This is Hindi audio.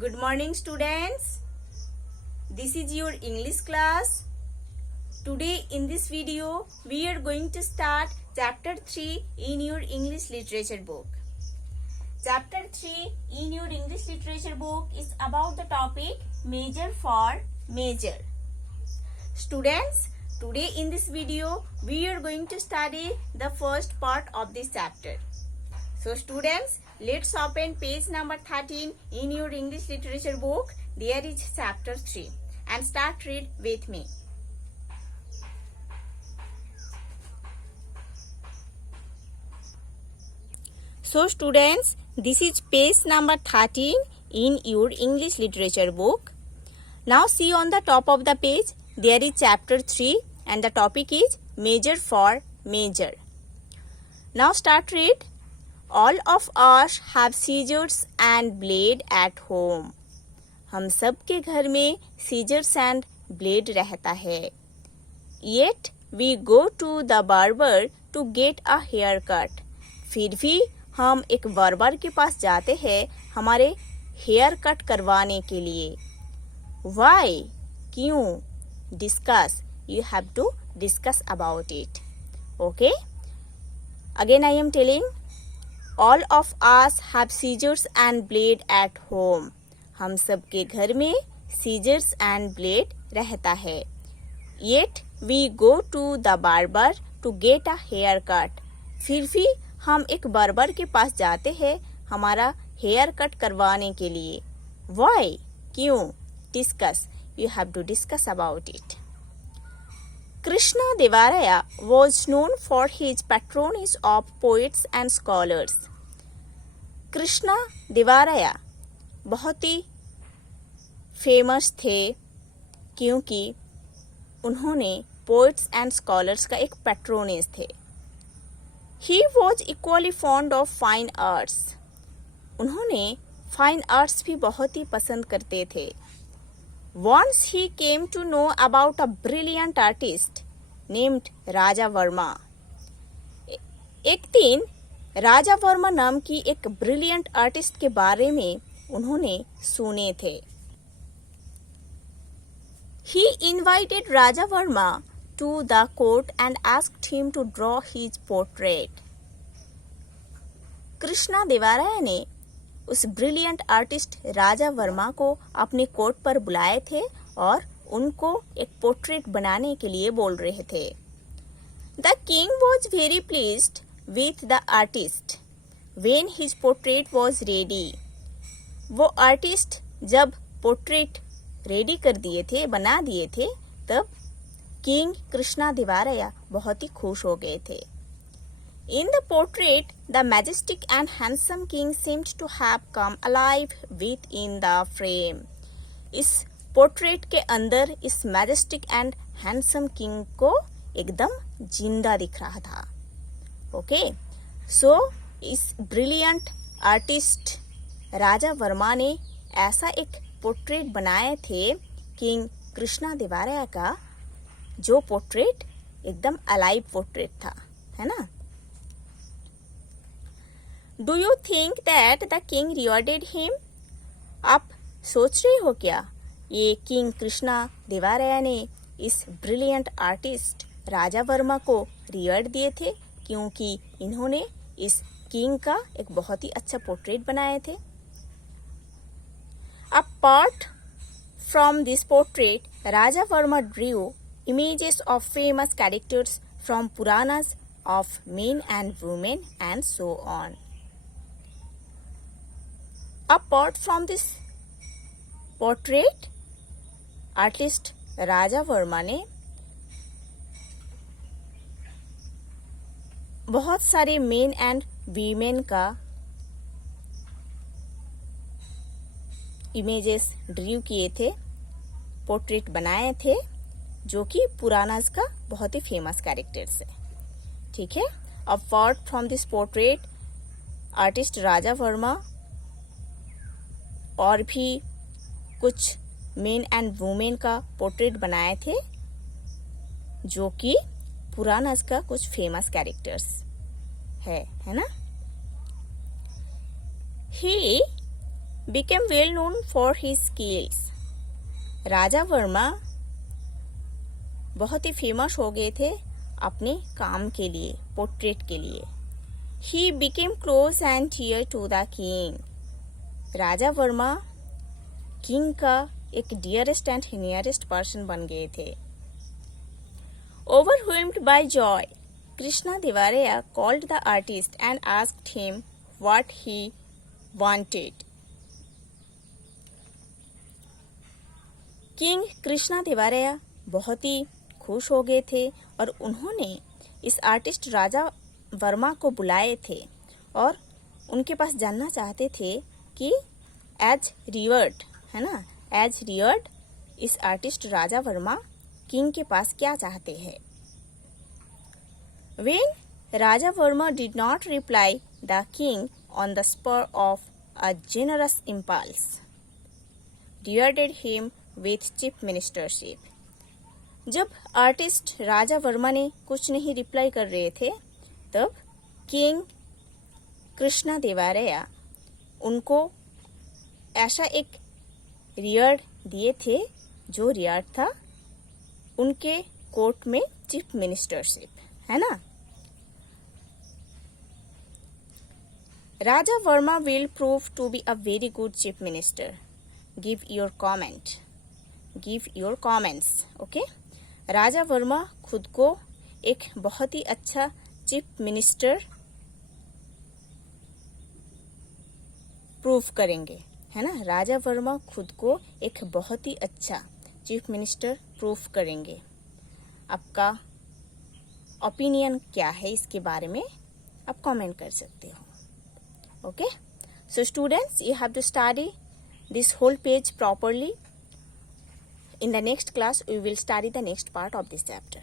Good morning, students. This is your English class. Today in this video, we are going to start chapter 3 in your English literature book. Chapter 3 in your English literature book is about the topic measure for major. Students, today in this video, we are going to study the first part of this chapter. So students, let's open page number 13 in your English literature book. There is chapter 3 and start read with me. So students, this is page number 13 in your English literature book. Now see on the top of the page, there is chapter 3 and the topic is measure for major. Now start read. All of us have scissors and blade at home. हम सब के घर में scissors and blade रहता है. Yet we go to the barber to get a haircut. फिर भी हम एक बार्बर के पास जाते हैं हमारे हेयर कट करवाने के लिए. Why? क्यों? Discuss. You have to discuss about it. Okay? Again I am telling. All of us have scissors and blade at home. हम सब के घर में scissors and blade रहता है. Yet we go to the barber to get a haircut. फिर भी हम एक बार्बर के पास जाते हैं हमारा हेयर कट करवाने के लिए. Why? क्यों? Discuss. You have to discuss about it. Krishna Devaraya was known for his patronage of poets and scholars. Krishna Devaraya बहुत ही फेमस थे क्योंकि उन्होंने पोएट्स एंड स्कॉलर्स का एक पैट्रोनेज थे. He was equally fond of fine arts. उन्होंने फाइन आर्ट्स भी बहुत ही पसंद करते थे. Once he came to know about a brilliant artist named राजा वर्मा. एक दिन राजा वर्मा नाम की एक ब्रिलियंट आर्टिस्ट के बारे में उन्होंने सुने थे. He invited Raja Verma to the court and asked him to draw his portrait. Krishna देवाराया ने उस ब्रिलियंट आर्टिस्ट राजा वर्मा को अपने कोर्ट पर बुलाए थे और उनको एक पोर्ट्रेट बनाने के लिए बोल रहे थे. The king was very pleased with the artist when his portrait was ready. वो आर्टिस्ट जब पोर्ट्रेट रेडी कर दिए थे, बना दिए थे, तब किंग कृष्णा देवाराया बहुत ही खुश हो गए थे. In the portrait, the majestic and handsome king seemed to have come alive within the frame. इस पोर्ट्रेट के अंदर इस मैजेस्टिक एंड हैंडसम किंग को एकदम जिंदा दिख रहा था. ओके, सो इस ब्रिलियंट आर्टिस्ट राजा वर्मा ने ऐसा एक पोर्ट्रेट बनाए थे किंग कृष्णा देवाराया का, जो पोर्ट्रेट एकदम अलाइव पोर्ट्रेट था, है ना. Do you think that the king rewarded him? आप सोच रहे हो क्या ये किंग कृष्णा देवाराया ने इस ब्रिलियंट आर्टिस्ट राजा वर्मा को रिवॉर्ड दिए थे क्योंकि इन्होंने इस किंग का एक बहुत ही अच्छा पोर्ट्रेट बनाए थे. Apart from this portrait, Raja Varma drew images of famous characters from Puranas of men and women and so on. Apart from this portrait, artist राजा वर्मा ने बहुत सारे मेन एंड वीमेन का इमेजेस ड्रीव किए थे, पोर्ट्रेट बनाए थे, जो कि पुरानास का बहुत ही फेमस कैरेक्टर्स है. ठीक है. Apart from this portrait, artist Raja Varma और भी कुछ मेन एंड वुमेन का पोर्ट्रेट बनाए थे, जो कि पुरानास का कुछ फेमस कैरेक्टर्स है ना. He became well known for his skills. राजा वर्मा बहुत ही फेमस हो गए थे अपने काम के लिए, पोर्ट्रेट के लिए. He became close and dear to the king. Raja Verma king का एक डियरेस्ट एंड नियरेस्ट पर्सन बन गए थे. Overwhelmed by joy, Krishna Devaraya called the artist and asked him what he wanted. King Krishna Devaraya बहुत ही खुश हो गए थे और उन्होंने इस आर्टिस्ट राजा वर्मा को बुलाए थे और उनके पास जानना चाहते थे कि एज रिवर्ड, है ना, एज रिवर्ड इस आर्टिस्ट राजा वर्मा किंग के पास क्या चाहते हैं. When Raja Verma did not reply, the king on the spur of a generous impulse rewarded him with chief ministership. जब आर्टिस्ट राजा वर्मा ने कुछ नहीं रिप्लाई कर रहे थे, तब किंग कृष्णा देवाराया उनको ऐसा एक रिवार्ड दिए थे जो रिवार्ड था उनके कोर्ट में चीफ मिनिस्टरशिप, है ना. Raja Varma will prove to be a very good chief minister. Give your comment, give your comments. Okay, Raja Varma खुद को एक बहुत ही अच्छा चीफ मिनिस्टर प्रूव करेंगे, है ना. राजा वर्मा खुद को एक बहुत ही अच्छा चीफ मिनिस्टर प्रूव करेंगे. आपका ओपिनियन क्या है इसके बारे में आप कमेंट कर सकते हो. Okay, so students, you have to study this whole page properly. In the next class we will study the next part of this chapter.